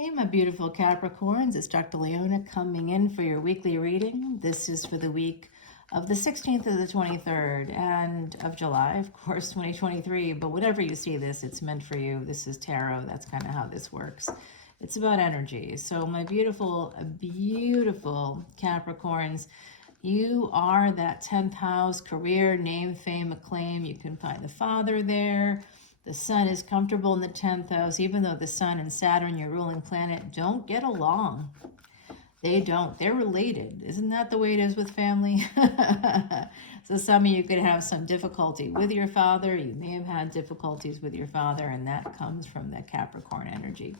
Hey, my beautiful Capricorns, it's Dr. Leona coming in for your weekly reading. This is for the week of the 16th to the 23rd and of July, of course, 2023. But whatever you see this, it's meant for you. This is tarot. That's kind of how this works. It's about energy. So my beautiful, beautiful Capricorns, you are that 10th house, career, name, fame, acclaim. You can find the father there. The sun is comfortable in the 10th house, even though the sun and Saturn, your ruling planet, don't get along. They don't. They're related. Isn't that the way it is with family? So some of you could have some difficulty with your father. You may have had difficulties with your father, and that comes from the Capricorn energy.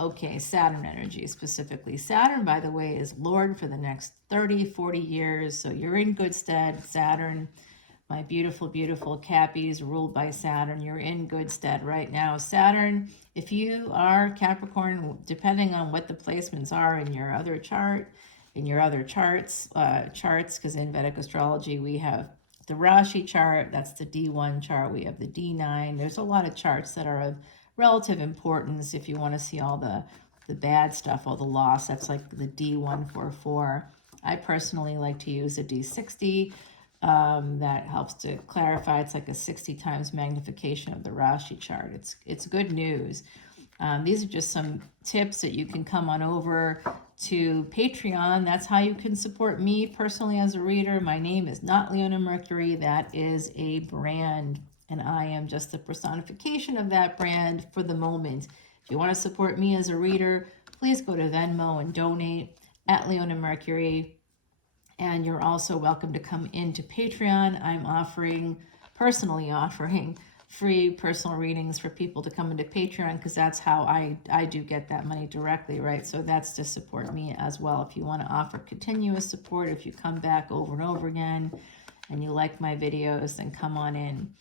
Okay, Saturn energy specifically. Saturn, by the way, is Lord for the next 30, 40 years. So you're in good stead, Saturn. My beautiful, beautiful Cappies ruled by Saturn. You're in good stead right now. Saturn, if you are Capricorn, depending on what the placements are in your other chart, in your other charts, because in Vedic Astrology we have the Rashi chart, that's the D1 chart. We have the D9. There's a lot of charts that are of relative importance if you want to see all the bad stuff, all the loss. That's like the D144. I personally like to use a D60. That helps to clarify. It's like a 60 times magnification of the Rashi chart. It's good news. These are just some tips that you can come on over to Patreon. That's how you can support me personally as a reader. My name is not Leona Mercury. That is a brand, and I am just the personification of that brand for the moment. If you want to support me as a reader, please go to Venmo and donate at Leona Mercury. And you're also welcome to come into Patreon. I'm personally offering free personal readings for people to come into Patreon, because that's how I do get that money directly, right? So that's to support me as well. If you want to offer continuous support, if you come back over and over again and you like my videos, then come on in.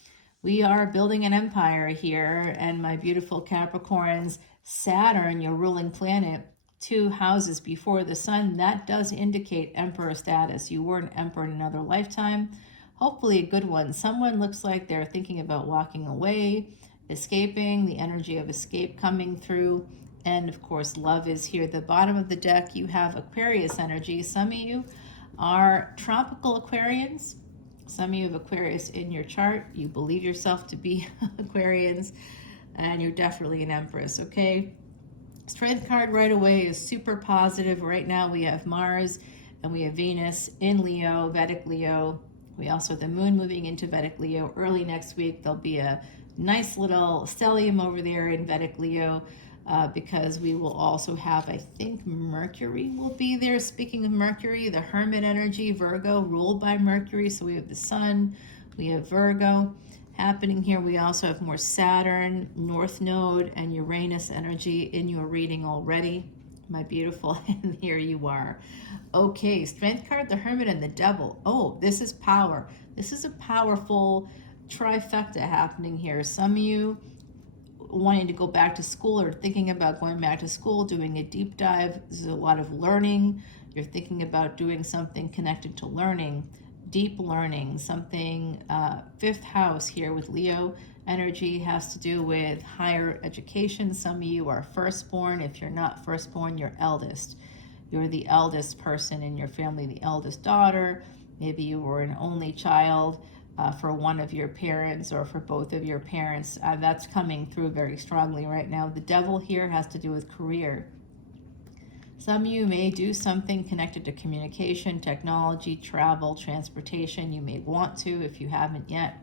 We are building an empire here, and my beautiful Capricorns, Saturn, your ruling planet, 2 houses before the sun, that does indicate emperor status. You were an emperor in another lifetime, hopefully a good one. Someone looks like they're thinking about walking away, escaping, the energy of escape coming through. And of course, love is here. The bottom of the deck, you have Aquarius energy. Some of you are tropical Aquarians. Some of you have Aquarius in your chart. You believe yourself to be Aquarians, and you're definitely an empress, okay? Strength card right away is super positive. Right now we have Mars and we have Venus in Leo, Vedic Leo. We also have the moon moving into Vedic Leo. Early next week there'll be a nice little stellium over there in Vedic Leo, because we will also have, I think Mercury will be there. Speaking of Mercury, the Hermit energy, Virgo, ruled by Mercury. So we have the Sun, we have Virgo happening here. We also have more Saturn, North Node, and Uranus energy in your reading already, my beautiful, and here you are. Okay, Strength card, the Hermit, and the Devil. Oh, this is power. This is a powerful trifecta happening here. Some of you wanting to go back to school or thinking about going back to school, doing a deep dive. There's a lot of learning. You're thinking about doing something connected to learning, deep learning, something. 5th house here with Leo energy has to do with higher education. Some of you are firstborn. If you're not firstborn, you're eldest. You're the eldest person in your family, the eldest daughter. Maybe you were an only child for one of your parents or for both of your parents. That's coming through very strongly right now. The Devil here has to do with career. Some of you may do something connected to communication, technology, travel, transportation. You may want to if you haven't yet.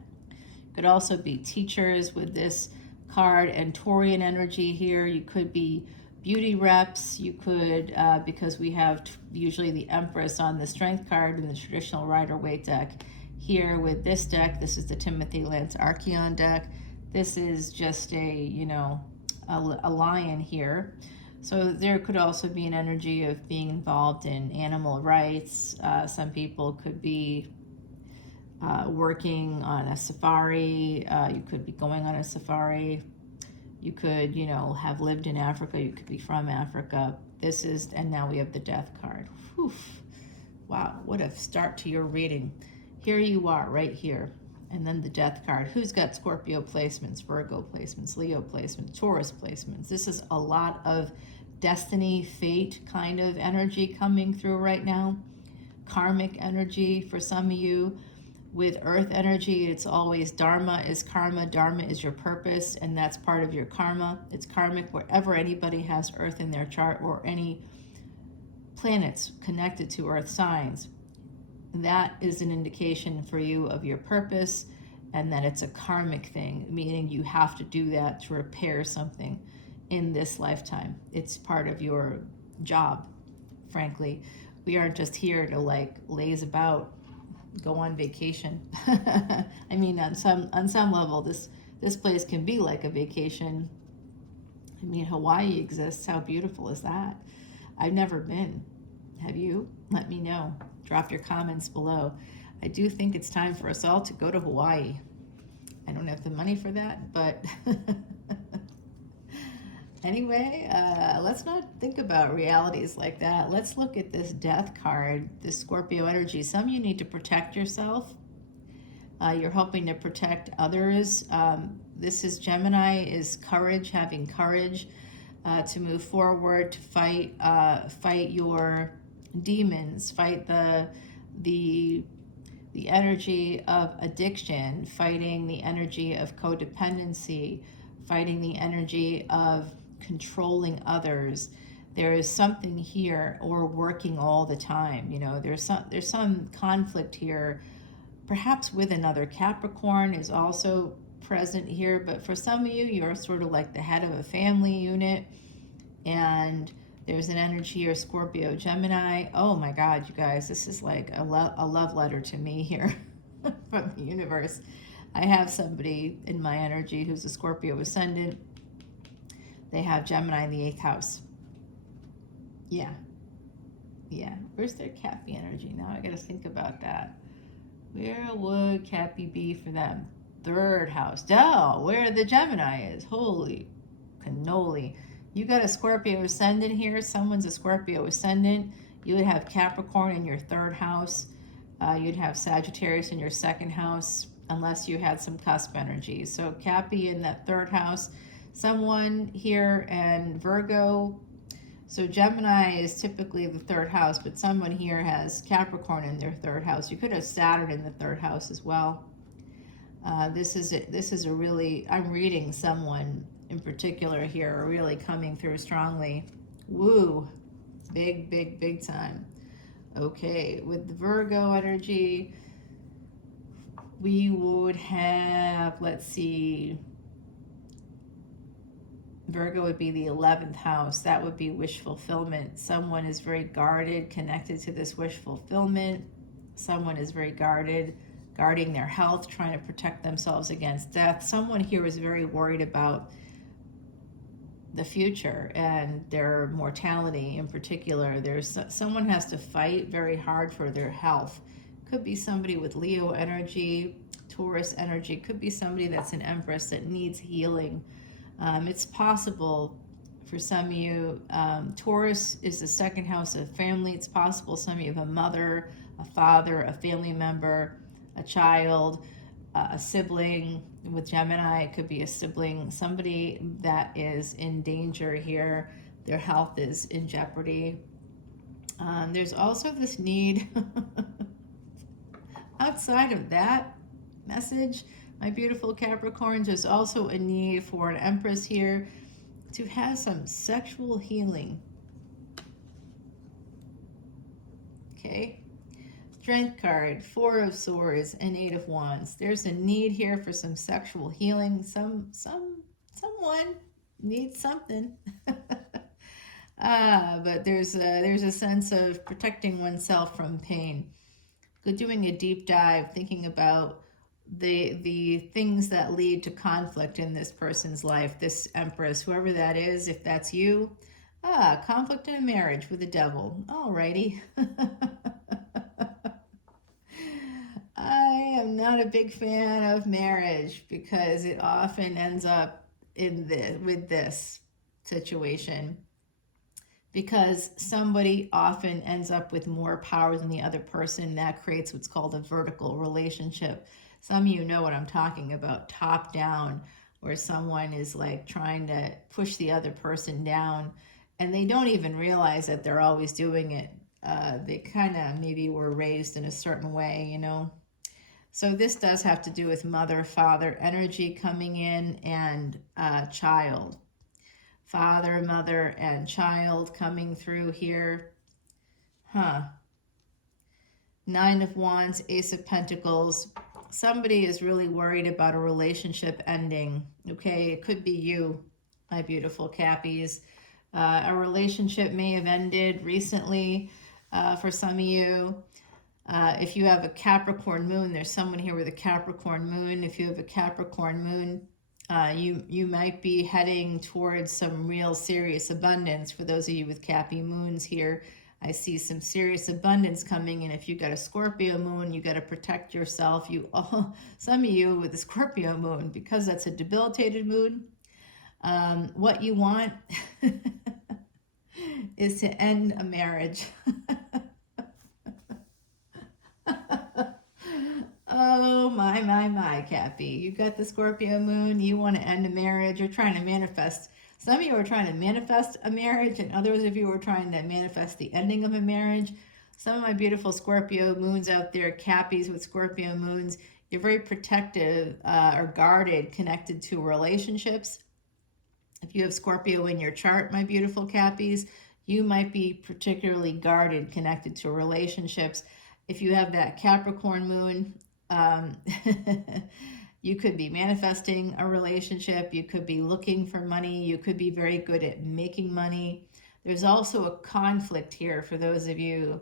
Could also be teachers with this card, and Taurian energy here. You could be beauty reps. You could, because we have usually the Empress on the Strength card in the traditional Rider-Waite deck. Here with this deck, this is the Timothy Lance Archeon deck. This is just a lion here. So there could also be an energy of being involved in animal rights. Some people could be working on a safari. You could be going on a safari. You could, have lived in Africa. You could be from Africa. And now we have the Death card. Whew. Wow, what a start to your reading. Here you are, right here. And then the Death card. Who's got Scorpio placements, Virgo placements, Leo placements, Taurus placements? This is a lot of destiny, fate kind of energy coming through right now. Karmic energy for some of you. With earth energy, it's always dharma is karma, dharma is your purpose, and that's part of your karma. It's karmic wherever anybody has earth in their chart or any planets connected to earth signs. That is an indication for you of your purpose, and that it's a karmic thing, meaning you have to do that to repair something in this lifetime. It's part of your job, frankly. We aren't just here to like laze about, go on vacation. I mean, on some level, this place can be like a vacation. I mean, Hawaii exists. How beautiful is that? I've never been. Have you? Let me know. Drop your comments below. I do think it's time for us all to go to Hawaii. I don't have the money for that, but anyway, let's not think about realities like that. Let's look at this death card, this Scorpio energy. Some of you need to protect yourself. You're hoping to protect others. This is Gemini, is courage, having courage to move forward, to fight your demons, fight the energy of addiction, fighting the energy of codependency, fighting the energy of controlling others. There is something here, or working all the time. You know, there's some conflict here, perhaps with another. Capricorn is also present here, but for some of you, you're sort of like the head of a family unit, and there's an energy here, Scorpio, Gemini. Oh my God, you guys, this is like a love letter to me here from the universe. I have somebody in my energy who's a Scorpio Ascendant. They have Gemini in the 8th house. Yeah. Where's their Cappy energy? Now I got to think about that. Where would Cappy be for them? 3rd house. Oh, where the Gemini is. Holy cannoli. You got a Scorpio Ascendant here. Someone's a Scorpio Ascendant. You would have Capricorn in your 3rd house. You'd have Sagittarius in your 2nd house, unless you had some cusp energy. So Cappy in that 3rd house. Someone here, and Virgo. So Gemini is typically the 3rd house, but someone here has Capricorn in their 3rd house. You could have Saturn in the 3rd house as well. This is a really, I'm reading someone in particular here are really coming through strongly. Woo, big time. Okay, with the Virgo energy, we would have, let's see, Virgo would be the 11th house. That would be wish fulfillment. Someone is very guarded, connected to this wish fulfillment. Someone is very guarded, guarding their health, trying to protect themselves against death. Someone here is very worried about the future and their mortality in particular. Someone has to fight very hard for their health. Could be somebody with Leo energy, Taurus energy. Could be somebody that's an Empress that needs healing. It's possible for some of you, Taurus is the 2nd house of family. It's possible some of you have a mother, a father, a family member, a child, a sibling. With Gemini, it could be a sibling, somebody that is in danger here. Their health is in jeopardy. There's also this need outside of that message, my beautiful Capricorns, there's also a need for an Empress here to have some sexual healing. Okay. Strength card, 4 of Swords and 8 of Wands. There's a need here for some sexual healing. Someone needs something. But there's a sense of protecting oneself from pain. Doing a deep dive, thinking about the things that lead to conflict in this person's life, this Empress, whoever that is, if that's you. Conflict in a marriage with the devil. Alrighty. I am not a big fan of marriage because it often ends up with this situation, because somebody often ends up with more power than the other person. That creates what's called a vertical relationship. Some of you know what I'm talking about, top down, where someone is like trying to push the other person down. and they don't even realize that they're always doing it. They kind of maybe were raised in a certain way, you know. So this does have to do with mother, father energy coming in, and child. Father, mother, and child coming through here. Huh. Nine of Wands, Ace of Pentacles. Somebody is really worried about a relationship ending. Okay, it could be you, my beautiful Cappies. A relationship may have ended recently for some of you. If you have a Capricorn moon, there's someone here with a Capricorn moon. If you have a Capricorn moon, you might be heading towards some real serious abundance. For those of you with Cappy moons here, I see some serious abundance coming. And if you got a Scorpio moon, you got to protect yourself. Some of you with a Scorpio moon, because that's a debilitated moon, what you want is to end a marriage. Oh, my, Cappy. You got the Scorpio moon. You want to end a marriage. You're trying to manifest. Some of you are trying to manifest a marriage, and others of you are trying to manifest the ending of a marriage. Some of my beautiful Scorpio moons out there, Cappies with Scorpio moons, you're very protective or guarded, connected to relationships. If you have Scorpio in your chart, my beautiful Cappies, you might be particularly guarded, connected to relationships. If you have that Capricorn moon, you could be manifesting a relationship. You could be looking for money. You could be very good at making money. There's also a conflict here for those of you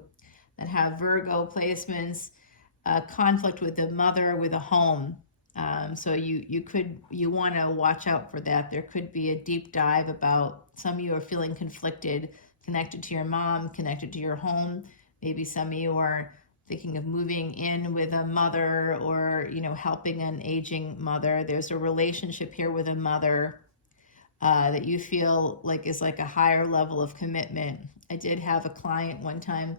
that have Virgo placements, conflict with the mother, with a home. So you want to watch out for that. There could be a deep dive about, some of you are feeling conflicted, connected to your mom, connected to your home. Maybe some of you are thinking of moving in with a mother, or helping an aging mother. There's a relationship here with a mother that you feel like is like a higher level of commitment. I did have a client one time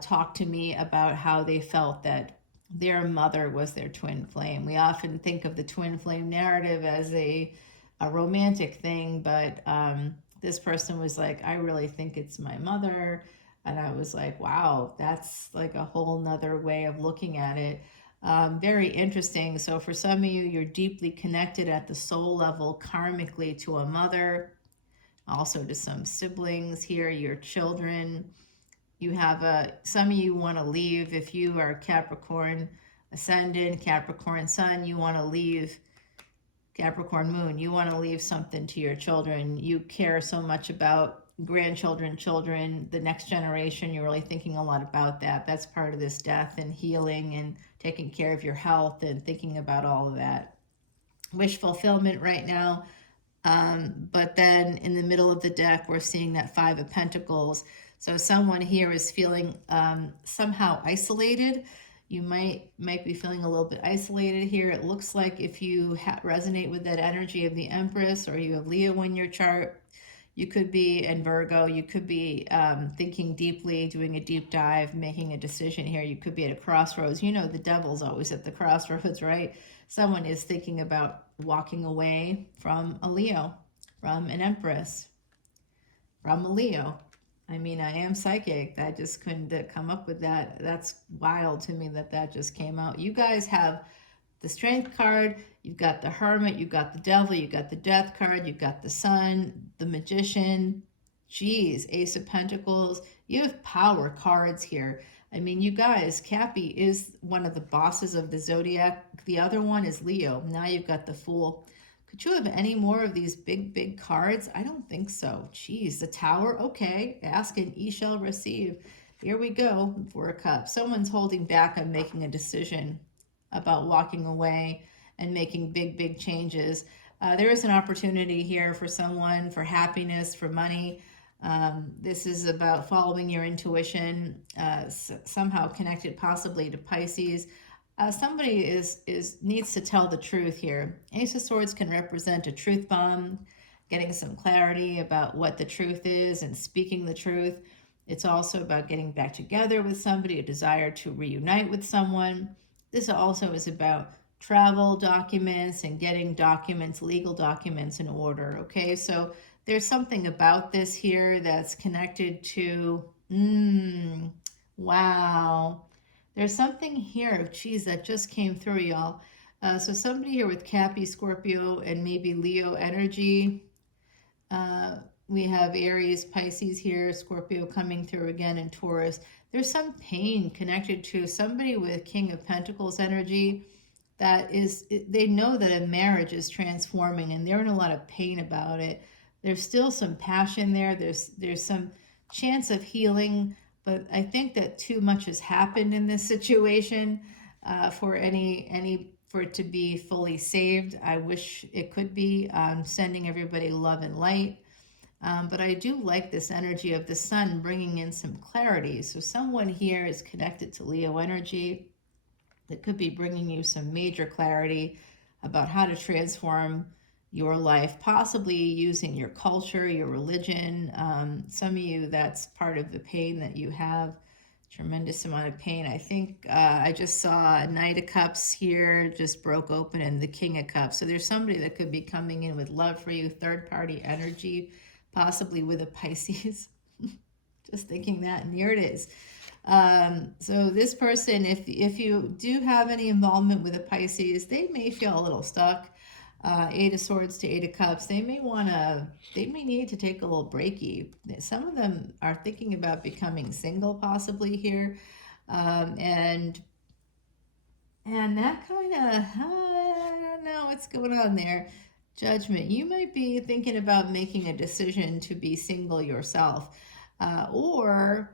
talk to me about how they felt that their mother was their twin flame. We often think of the twin flame narrative as a romantic thing, but this person was like, I really think it's my mother. And I was like, wow, that's like a whole nother way of looking at it. Very interesting. So for some of you, you're deeply connected at the soul level, karmically, to a mother, also to some siblings here, your children. You have some of you want to leave. If you are Capricorn Ascendant, Capricorn Sun, you want to leave. Capricorn Moon, you want to leave something to your children. You care so much about grandchildren, children, the next generation. You're really thinking a lot about that. That's part of this death and healing and taking care of your health and thinking about all of that. Wish fulfillment right now. But then in the middle of the deck, we're seeing that Five of Pentacles. So someone here is feeling somehow isolated. You might be feeling a little bit isolated here. It looks like if you resonate with that energy of the Empress, or you have Leo in your chart, you could be, and Virgo, you could be thinking deeply, doing a deep dive, making a decision here. You could be at a crossroads. The devil's always at the crossroads, right? Someone is thinking about walking away from a Leo, from an Empress, from a Leo. I mean, I am psychic. I just couldn't come up with that. That's wild to me that just came out. You guys have the Strength card, you've got the Hermit, you've got the Devil, you've got the Death card, you've got the Sun, the Magician, geez, Ace of Pentacles. You have power cards here. I mean, you guys, Cappy is one of the bosses of the zodiac. The other one is Leo. Now you've got the Fool. Could you have any more of these big cards? I don't think so. Geez, the Tower. Okay, ask and ye shall receive. Here we go. Four of Cups. Someone's holding back on making a decision about walking away and making big changes. There is an opportunity here for someone, for happiness, for money. This is about following your intuition, somehow connected possibly to Pisces. Somebody needs to tell the truth here. Ace of Swords can represent a truth bomb, getting some clarity about what the truth is and speaking the truth. It's also about getting back together with somebody, a desire to reunite with someone. This also is about travel documents and getting documents, legal documents in order, okay? So there's something about this here that's connected to, wow. There's something here, geez, that just came through, y'all. So somebody here with Cappy, Scorpio, and maybe Leo energy. Uh, we have Aries, Pisces here, Scorpio coming through again, and Taurus. There's some pain connected to somebody with King of Pentacles energy that is, they know that a marriage is transforming and they're in a lot of pain about it. There's still some passion there. There's some chance of healing, but I think that too much has happened in this situation for for it to be fully saved. I wish it could be. Sending everybody love and light. But I do like this energy of the sun bringing in some clarity. So someone here is connected to Leo energy that could be bringing you some major clarity about how to transform your life, possibly using your culture, your religion. Some of you, that's part of the pain that you have, tremendous amount of pain. I think I just saw a Knight of Cups here, just broke open, and the King of Cups. So there's somebody that could be coming in with love for you, third party energy, possibly with a Pisces. Just thinking that, and here it is. So this person, if you do have any involvement with a Pisces, they may feel a little stuck. Eight of Swords to Eight of Cups, they may need to take a little breaky. Some of them are thinking about becoming single possibly here. And that kind of, I don't know what's going on there. Judgment, you might be thinking about making a decision to be single yourself. Or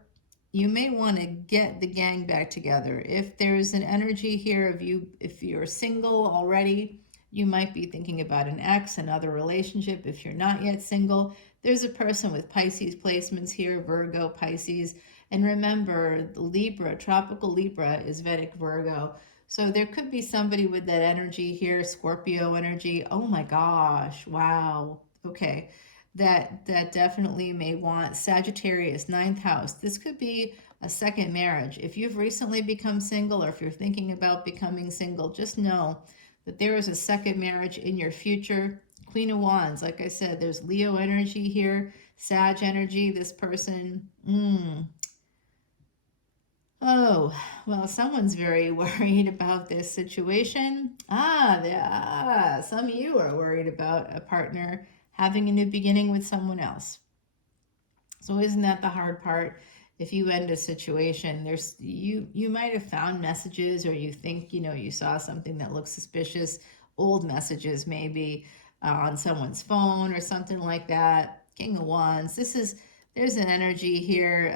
you may want to get the gang back together. If there's an energy here of you, if you're single already, you might be thinking about an ex, another relationship. If you're not yet single, there's a person with Pisces placements here, Virgo, Pisces. And remember, Libra, tropical Libra is Vedic Virgo. So there could be somebody with that energy here, Scorpio energy. Oh my gosh, wow. Okay. That definitely may want Sagittarius, ninth house. This could be a second marriage. If you've recently become single, or if you're thinking about becoming single, just know that there is a second marriage in your future. Queen of Wands, like I said, there's Leo energy here, Sag energy, this person. Oh, well, someone's very worried about this situation. Some of you are worried about a partner having a new beginning with someone else. So isn't that the hard part? If you end a situation, you might have found messages, or you think, you saw something that looks suspicious, old messages maybe on someone's phone or something like that. King of Wands. There's an energy here.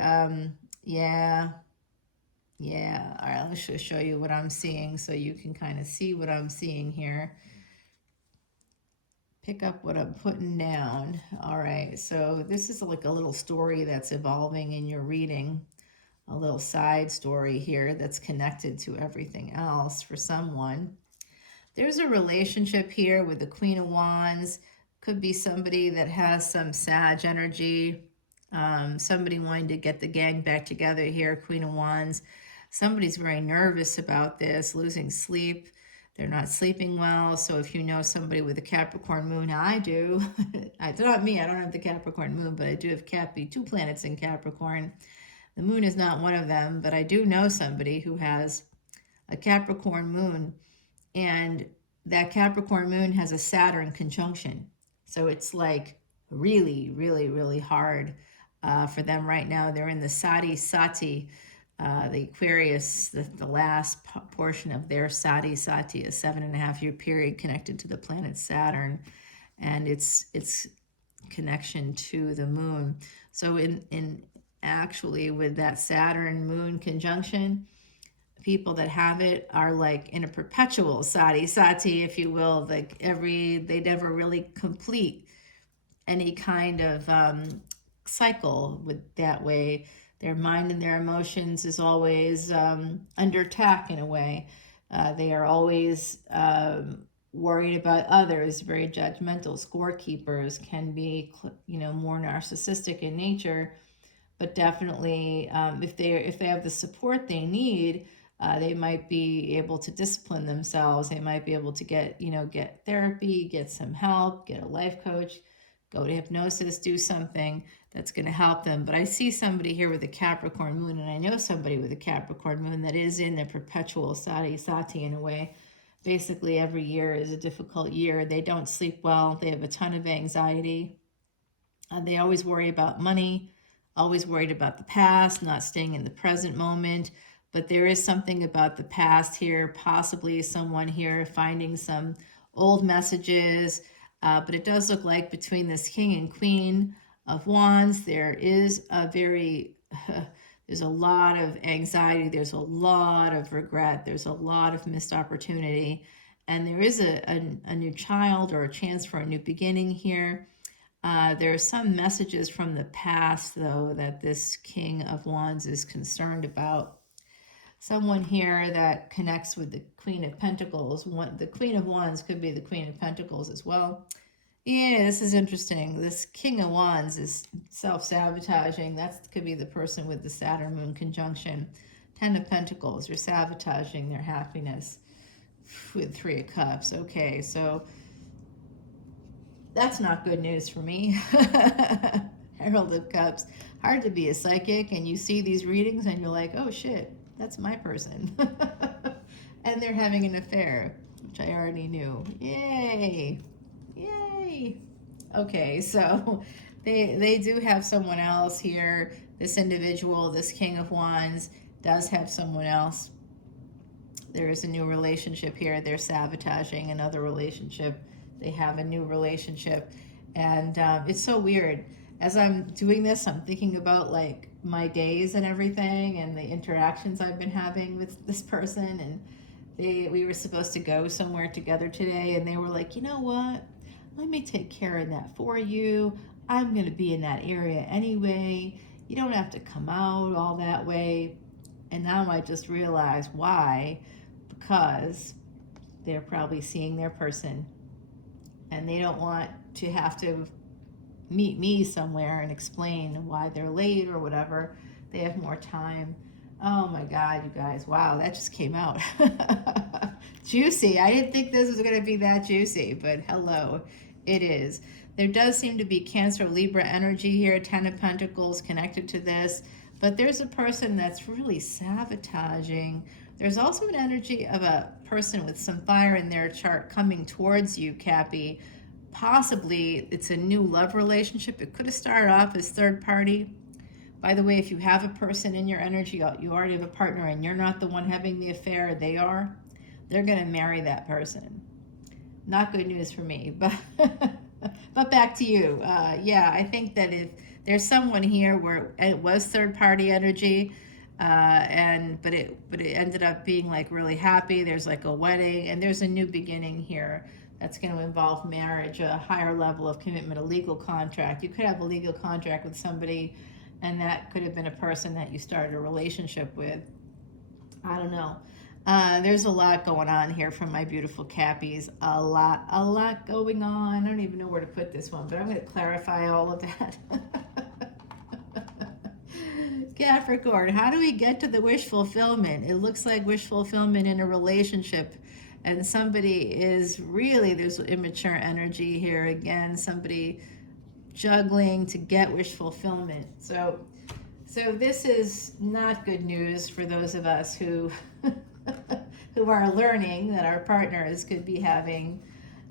Yeah. All right, let's just show you what I'm seeing so you can kind of see what I'm seeing here. Pick up what I'm putting down. All right, so this is like a little story that's evolving in your reading, a little side story here that's connected to everything else for someone. There's a relationship here with the Queen of Wands. Could be somebody that has some Sag energy. Somebody wanting to get the gang back together here, Queen of Wands. Somebody's very nervous about this, losing sleep. They're not sleeping well. So if you know somebody with a Capricorn moon, I do. It's not me. I don't have the Capricorn moon, but I do have two planets in Capricorn. The moon is not one of them, but I do know somebody who has a Capricorn moon, and that Capricorn moon has a Saturn conjunction. So it's like really, really, really hard for them right now. They're in the Sati, the Aquarius, the last portion of their Sati, a 7.5-year period connected to the planet Saturn, and its connection to the moon. So in actually with that Saturn moon conjunction, people that have it are like in a perpetual sati, if you will, like they never really complete any kind of cycle with that way. Their mind and their emotions is always under attack in a way. They are always worried about others, very judgmental. Scorekeepers can be, more narcissistic in nature, but definitely if they have the support they need, they might be able to discipline themselves. They might be able to get therapy, get some help, get a life coach, go to hypnosis, do something that's going to help them. But I see somebody here with a Capricorn moon, and I know somebody with a Capricorn moon that is in the perpetual sati in a way. Basically, every year is a difficult year. They don't sleep well. They have a ton of anxiety. They always worry about money, always worried about the past, not staying in the present moment. But there is something about the past here, possibly someone here finding some old messages. But it does look like between this King and Queen of Wands, there is a very, there's a lot of anxiety, there's a lot of regret, there's a lot of missed opportunity. And there is a new child or a chance for a new beginning here. There are some messages from the past, though, that this King of Wands is concerned about. Someone here that connects with the Queen of Pentacles. The Queen of Wands could be the Queen of Pentacles as well. Yeah, this is interesting. This King of Wands is self-sabotaging. That could be the person with the Saturn Moon conjunction. Ten of Pentacles are sabotaging their happiness with Three of Cups. Okay, so that's not good news for me. Herald of Cups. Hard to be a psychic and you see these readings and you're like, oh shit, that's my person. And they're having an affair, which I already knew. Yay. Yay. Okay, so they do have someone else here. This individual, this King of Wands, does have someone else. There is a new relationship here. They're sabotaging another relationship. They have a new relationship. And it's so weird. As I'm doing this, I'm thinking about like my days and everything and the interactions I've been having with this person. And we were supposed to go somewhere together today. And they were like, you know what? Let me take care of that for you. I'm going to be in that area anyway. You don't have to come out all that way. And now I just realize why. Because they're probably seeing their person. And they don't want to have to meet me somewhere and explain why they're late or whatever. They have more time. Oh my God, you guys. Wow, that just came out. Juicy. I didn't think this was going to be that juicy, but hello, it is. There does seem to be Cancer, Libra energy here, Ten of Pentacles connected to this, but there's a person that's really sabotaging. There's also an energy of a person with some fire in their chart coming towards you, Cappy. Possibly it's a new love relationship. It could have started off as third party. By the way, if you have a person in your energy, you already have a partner and you're not the one having the affair, they are, they're going to marry that person. Not good news for me, but but back to you. Yeah, I think that if there's someone here where it was third party energy, but it ended up being like really happy. There's like a wedding and there's a new beginning here that's going to involve marriage, a higher level of commitment, a legal contract. You could have a legal contract with somebody, and that could have been a person that you started a relationship with. I don't know. There's a lot going on here from my beautiful Cappies. A lot going on. I don't even know where to put this one, but I'm going to clarify all of that. Capricorn, how do we get to the wish fulfillment? It looks like wish fulfillment in a relationship, and somebody is really, there's immature energy here again, somebody juggling to get wish fulfillment. So this is not good news for those of us who who are learning that our partners could be having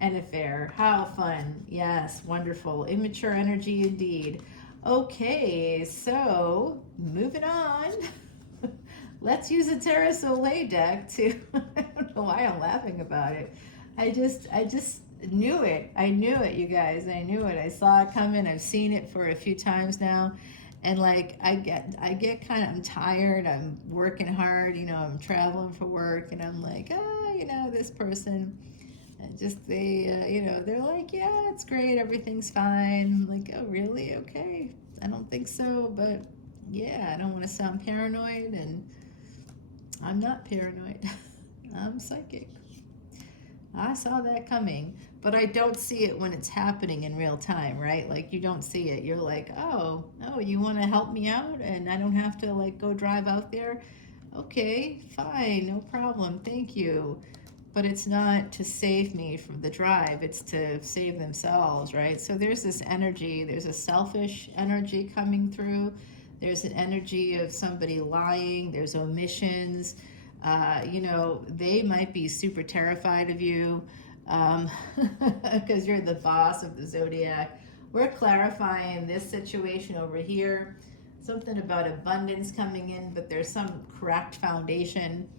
an affair. How fun. Yes, wonderful. Immature energy indeed. Okay, so moving on. Let's use a Terra Soleil deck to, I don't know why I'm laughing about it. I just knew it. I knew it, you guys. I knew it. I saw it coming. I've seen it for a few times now. And like, I get kind of, I'm tired. I'm working hard, I'm traveling for work and I'm like, this person, and just they're like, yeah, it's great. Everything's fine. I'm like, oh, really? Okay. I don't think so, but yeah, I don't want to sound paranoid, and I'm not paranoid. I'm psychic. I saw that coming, but I don't see it when it's happening in real time, right? Like, you don't see it. You're like, oh, you want to help me out and I don't have to like go drive out there? Okay, fine, no problem. Thank you. but it's not to save me from the drive, it's to save themselves, right? So there's this energy, there's a selfish energy coming through. There's an energy of somebody lying, there's omissions. They might be super terrified of you because you're the boss of the zodiac. We're clarifying this situation over here. Something about abundance coming in, but there's some correct foundation.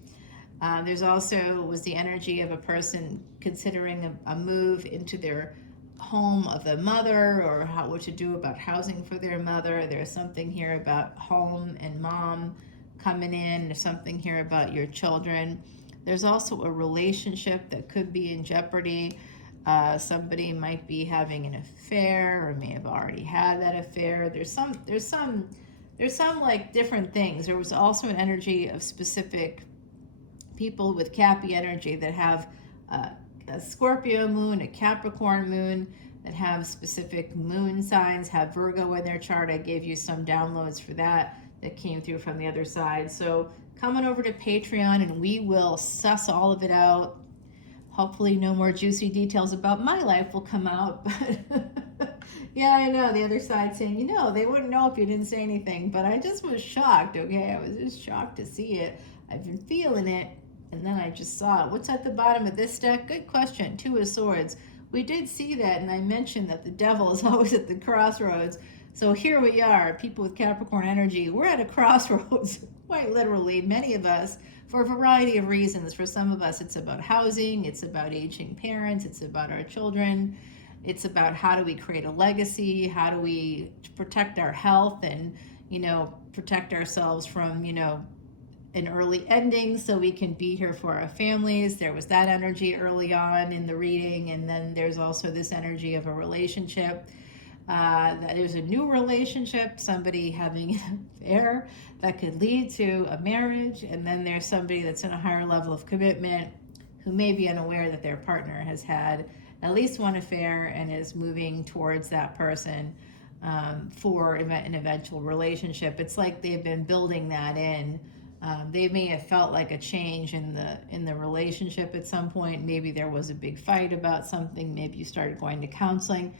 There's also was the energy of a person considering a move into their home of the mother, or what to do about housing for their mother. There's something here about home and mom coming in. There's something here about your children. There's also a relationship that could be in jeopardy. Somebody might be having an affair or may have already had that affair. There's some like different things. There was also an energy of specific people with Cappy energy that have a Scorpio moon, a Capricorn moon, that have specific moon signs, have Virgo in their chart. I gave you some downloads for that came through from the other side. So come on over to Patreon and we will suss all of it out. Hopefully no more juicy details about my life will come out. But yeah, I know the other side saying, they wouldn't know if you didn't say anything. But I just was shocked, okay? I was just shocked to see it. I've been feeling it. And then I just saw it. What's at the bottom of this deck? Good question. Two of Swords. We did see that, and I mentioned that the devil is always at the crossroads. So here we are, people with Capricorn energy. We're at a crossroads, quite literally, many of us, for a variety of reasons. For some of us, it's about housing, it's about aging parents, it's about our children, it's about how do we create a legacy, how do we protect our health and, protect ourselves from, an early ending so we can be here for our families. There was that energy early on in the reading, and then there's also this energy of a relationship. That is a new relationship, somebody having an affair that could lead to a marriage, and then there's somebody that's in a higher level of commitment who may be unaware that their partner has had at least one affair and is moving towards that person for an eventual relationship. It's like they've been building that in. They may have felt like a change in the relationship at some point. Maybe there was a big fight about something. Maybe you started going to counseling.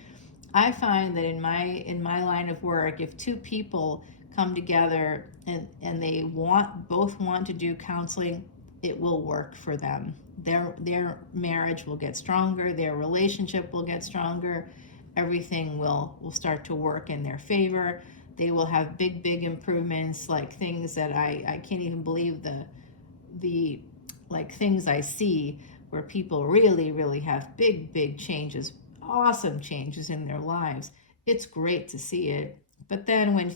I find that in my line of work, if two people come together and they both want to do counseling, it will work for them. Their marriage will get stronger. Their relationship will get stronger. Everything will start to work in their favor. They will have big improvements, like things that I can't even believe the like things I see where people really have big changes, awesome changes in their lives. It's great to see it. But then when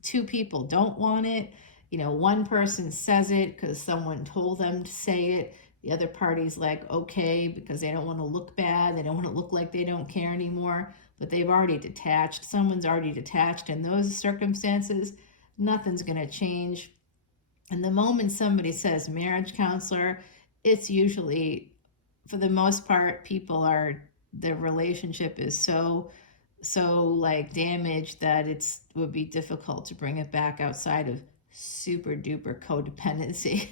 two people don't want it, one person says it because someone told them to say it. The other party's like, okay, because they don't want to look bad. They don't want to look like they don't care anymore. But they've already detached. Someone's already detached. In those circumstances, nothing's going to change. And the moment somebody says marriage counselor, it's usually, for the most part, their relationship is so like damaged that would be difficult to bring it back outside of super duper codependency.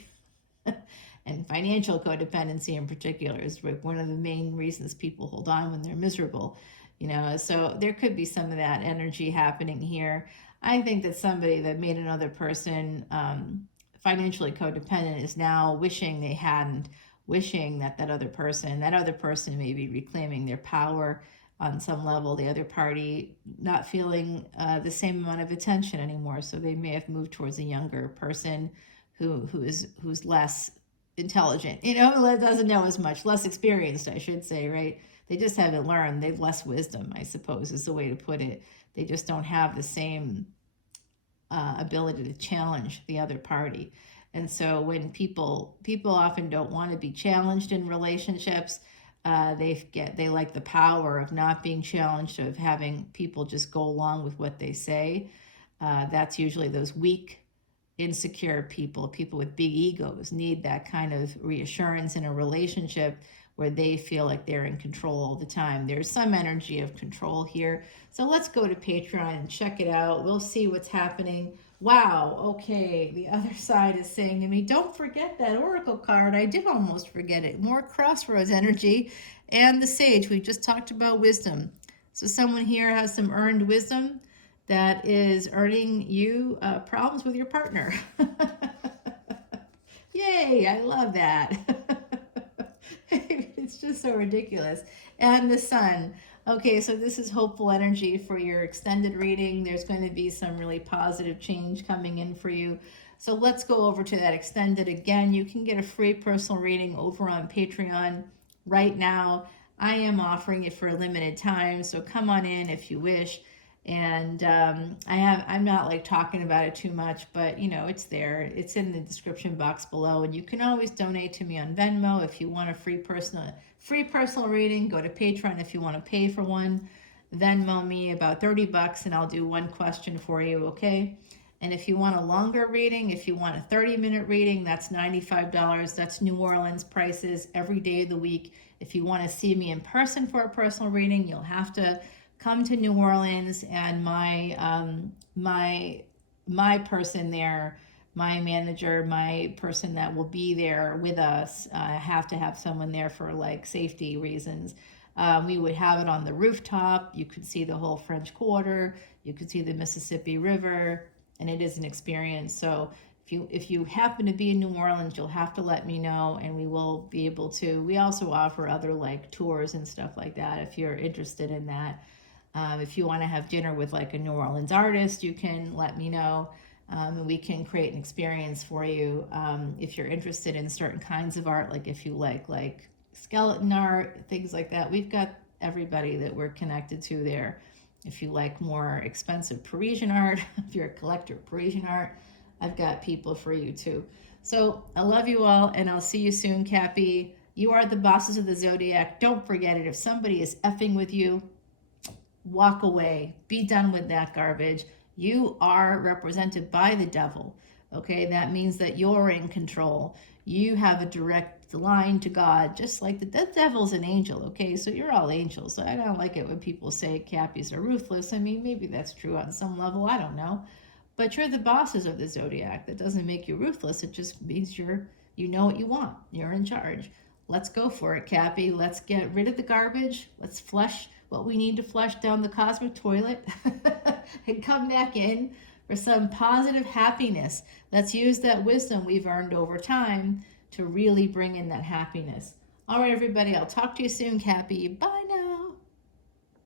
And financial codependency in particular is one of the main reasons people hold on when they're miserable. So there could be some of that energy happening here. I think that somebody that made another person financially codependent is now wishing they hadn't, wishing that other person may be reclaiming their power on some level, the other party not feeling the same amount of attention anymore. So they may have moved towards a younger person who's less intelligent, doesn't know as much, less experienced, I should say, right? They just haven't learned. They've less wisdom, I suppose, is the way to put it. They just don't have the same ability to challenge the other party. And so when people often don't want to be challenged in relationships, they like the power of not being challenged, of having people just go along with what they say. That's usually those weak, insecure people with big egos need that kind of reassurance in a relationship where they feel like they're in control all the time. There's some energy of control here. So let's go to Patreon and check it out. We'll see what's happening. Wow, okay, the other side is saying to me, don't forget that oracle card. I did almost forget it. More crossroads energy and the sage. We just talked about wisdom. So someone here has some earned wisdom that is earning you problems with your partner. Yay, I love that. It's just so ridiculous. And the sun. Okay, so this is hopeful energy for your extended reading. There's going to be some really positive change coming in for you. So let's go over to that extended again. You can get a free personal reading over on Patreon right now. I am offering it for a limited time, so come on in if you wish. And I'm not like talking about it too much, but you know, it's there. It's in the description box below, and you can always donate to me on Venmo if you want a free personal reading. Go to Patreon if you want to pay for one. Venmo me about $30 and I'll do one question for you, okay? And if you want a longer reading, if you want a 30-minute reading, that's $95. That's New Orleans prices every day of the week. If you want to see me in person for a personal reading, you'll have to come to New Orleans, and my person there, my manager, my person that will be there with us, have to have someone there for like safety reasons. We would have it on the rooftop. You could see the whole French Quarter. You could see the Mississippi River, and it is an experience. So if you happen to be in New Orleans, you'll have to let me know, and we will be able to. We also offer other like tours and stuff like that if you're interested in that. If you want to have dinner with like a New Orleans artist, you can let me know, and we can create an experience for you. If you're interested in certain kinds of art, like if you like skeleton art, things like that, we've got everybody that we're connected to there. If you like more expensive Parisian art, if you're a collector of Parisian art, I've got people for you too. So I love you all, and I'll see you soon, Cappy. You are the bosses of the zodiac. Don't forget it. If somebody is effing with you, walk away. Be done with that garbage. You are represented by the devil. Okay, that means that you're in control. You have a direct line to God, just like the devil's an angel. Okay, so you're all angels. So I don't like it when people say Cappies are ruthless. I mean, maybe that's true on some level. I don't know. But you're the bosses of the zodiac. That doesn't make you ruthless. It just means you know what you want. You're in charge. Let's go for it, Cappy. Let's get rid of the garbage. Let's flush what we need to flush down the cosmic toilet and come back in for some positive happiness. Let's use that wisdom we've earned over time to really bring in that happiness. All right, everybody. I'll talk to you soon, Cappy. Bye now.